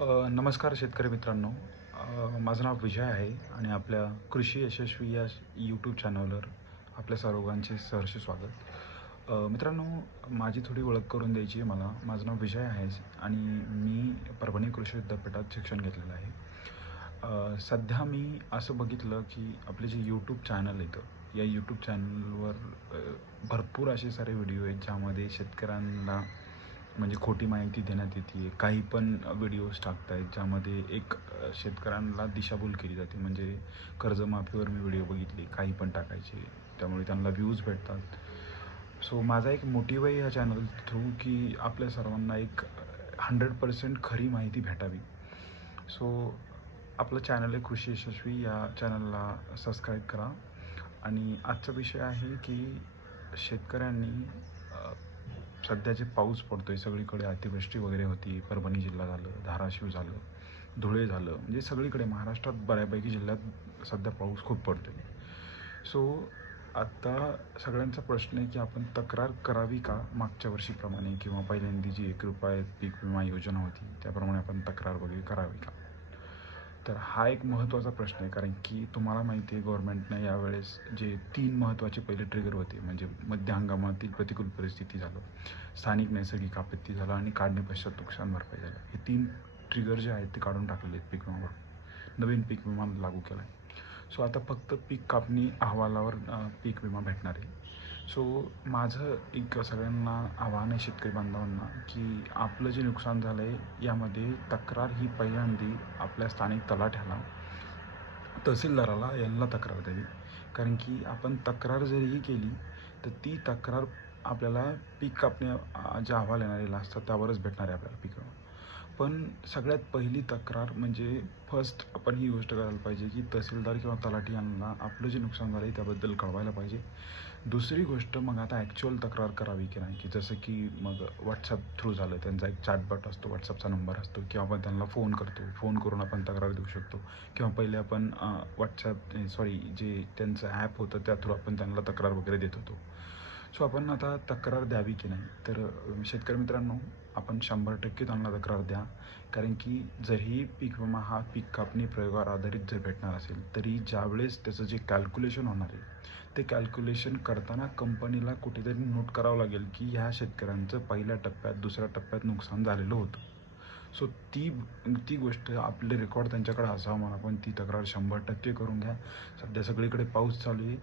नमस्कार शेतकरी मित्रांनो. माझं नाव विजय आहे आणि आपल्या कृषी यशस्वी या यूट्यूब चॅनलवर आपल्या सर्वांचे सहर्ष स्वागत. मित्रांनो माझी थोडी ओळख करून द्यायची आहे मला. माझं नाव विजय आहे आणि मी परभणी कृषी विद्यापीठात शिक्षण घेतलेलं आहे. सध्या मी असं बघितलं की आपले जे यूट्यूब चॅनल येतं या यूट्यूब चॅनलवर भरपूर असे सारे व्हिडिओ आहेत ज्यामध्ये शेतकऱ्यांना म्हणजे खोटी माहिती देण्यात येते. काही पण व्हिडिओज टाकत आहेत ज्यामध्ये एक शेतकऱ्यांना दिशाभूल केली जाते. म्हणजे कर्जमाफीवर मी व्हिडिओ बघितले काही पण टाकायचे. त्यामुळे त्यांना व्ह्यूज भेटतात. सो माझा एक मोटिव्ह आहे ह्या चॅनल थ्रू की आपल्या सर्वांना एक हंड्रेड पर्सेंट खरी माहिती भेटावी. सो आपलं चॅनल आहे खुशी यशस्वी. या चॅनलला सबस्क्राईब करा. आणि आजचा विषय आहे की शेतकऱ्यांनी सध्या जे पाऊस पडतो आहे सगळीकडे अतिवृष्टी वगैरे होती परभणी जिल्हा झालं धाराशिव झालं धुळे झालं म्हणजे सगळीकडे महाराष्ट्रात बऱ्यापैकी जिल्ह्यात सध्या पाऊस खूप पडतो आहे सो आत्ता सगळ्यांचा प्रश्न आहे की आपण तक्रार करावी का मागच्या वर्षीप्रमाणे किंवा पहिल्यांदा जी एक रुपये पीक विमा योजना होती त्याप्रमाणे आपण तक्रार वगैरे करावी का? तर हा एक महत्त्वाचा प्रश्न आहे. कारण की तुम्हाला माहिती आहे गव्हर्मेंटनं यावेळेस जे तीन महत्त्वाचे पहिले ट्रिगर होते म्हणजे मध्य हंगामातील प्रतिकूल परिस्थिती झालं स्थानिक नैसर्गिक आपत्ती झालं आणि काढणे पश्चात नुकसान भरपाई झालं. हे तीन ट्रिगर जे आहेत ते काढून टाकलेले आहेत पीक विमावर नवीन पीक विमा लागू केला आहे सो आता फक्त पीक कापणी अहवालावर पीक विमा भेटणार आहे. सो माझं एक सगळ्यांना आव्हान आहे शेतकरी बांधवांना की आपलं जे नुकसान झालं आहे यामध्ये तक्रार ही पहिल्यांदी आपल्या स्थानिक तलाठ्याला तहसीलदाराला यांना तक्रार द्यावी. कारण की आपण तक्रार जरीही केली तर ती तक्रार आपल्याला पीक कापणे जे अहवाल येणारेला असतात त्यावरच भेटणार आहे आपल्याला पीक पण सगळ्यात पहिली तक्रार म्हणजे फर्स्ट आपण ही गोष्ट करायला पाहिजे की तहसीलदार किंवा तलाठी यांना आपलं जे नुकसान झालं आहे त्याबद्दल कळवायला पाहिजे. दुसरी गोष्ट मग आता ॲक्च्युअल तक्रार करावी की नाही की जसं की मग व्हॉट्सअप थ्रू झालं त्यांचा एक चॅटबॉट असतो व्हॉट्सअपचा नंबर असतो किंवा आपण त्यांना फोन करतो फोन करून आपण तक्रार देऊ शकतो. किंवा पहिले आपण व्हॉट्सअप सॉरी जे त्यांचं ॲप होतं त्या थ्रू आपण त्यांना तक्रार वगैरे देत होतो. सो आपण आता तक्रार द्यावी की नाही? तर शेतकरी मित्रांनो आपण शंभर टक्के त्यांना तक्रार द्या. कारण की जरी पीक विमा हा पीक कापणी प्रयोगावर आधारित जर भेटणार असेल तरी ज्यावेळेस त्याचं जे कॅल्क्युलेशन होणार आहे ते कॅल्क्युलेशन करताना कंपनीला कुठेतरी नोट करावं लागेल की ह्या शेतकऱ्यांचं पहिल्या टप्प्यात दुसऱ्या टप्प्यात नुकसान झालेलं होतं. सो ती ती गोष्ट आपले रेकॉर्ड त्यांच्याकडे असावं म्हणून आपण ती तक्रार शंभर टक्के करून घ्या. सध्या सगळीकडे पाऊस चालू आहे.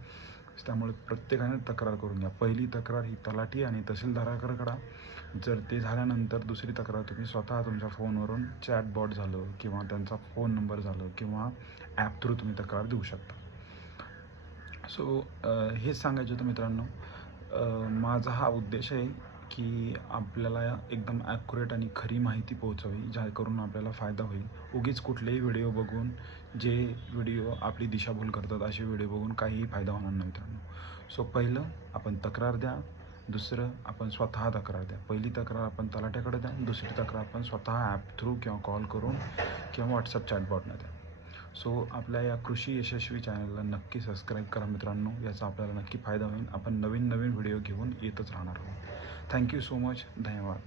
त्यामुळे प्रत्येकाने तक्रार करून घ्या. पहिली तक्रार ही तलाठी आणि तहसीलदाराकडे करा. जर ते झाल्यानंतर दुसरी तक्रार तुम्ही स्वतः तुमच्या फोनवरून चॅटबॉट झालं किंवा त्यांचा फोन नंबर झालं किंवा ॲप थ्रू तुम्ही तक्रार देऊ शकता. सो हेच सांगायचं होतं मित्रांनो. माझा हा उद्देश आहे की आपल्याला एकदम ॲक्युरेट आणि खरी माहिती पोहोचावी ज्याकरून आपल्याला फायदा होईल. उगीच कुठलेही व्हिडिओ बघून जे व्हिडिओ आपली दिशाभूल करतात असे व्हिडिओ बघून काहीही फायदा होणार नाही मित्रांनो. सो पहिलं आपण तक्रार द्या दुसरं आपण स्वतः तक्रार द्या. पहिली तक्रार आपण तलाट्याकडे द्या दुसरी तक्रार आपण स्वतः ॲप थ्रू किंवा कॉल करून किंवा व्हॉट्सअप चॅटबॉटनं द्या. सो आपल्या या कृषी यशस्वी चॅनलला नक्की सबस्क्राईब करा मित्रांनो. याचा आपल्याला नक्की फायदा होईल. आपण नवीन नवीन व्हिडिओ घेऊन येतच राहणार आहोत. थँक्यू सो मच धन्यवाद.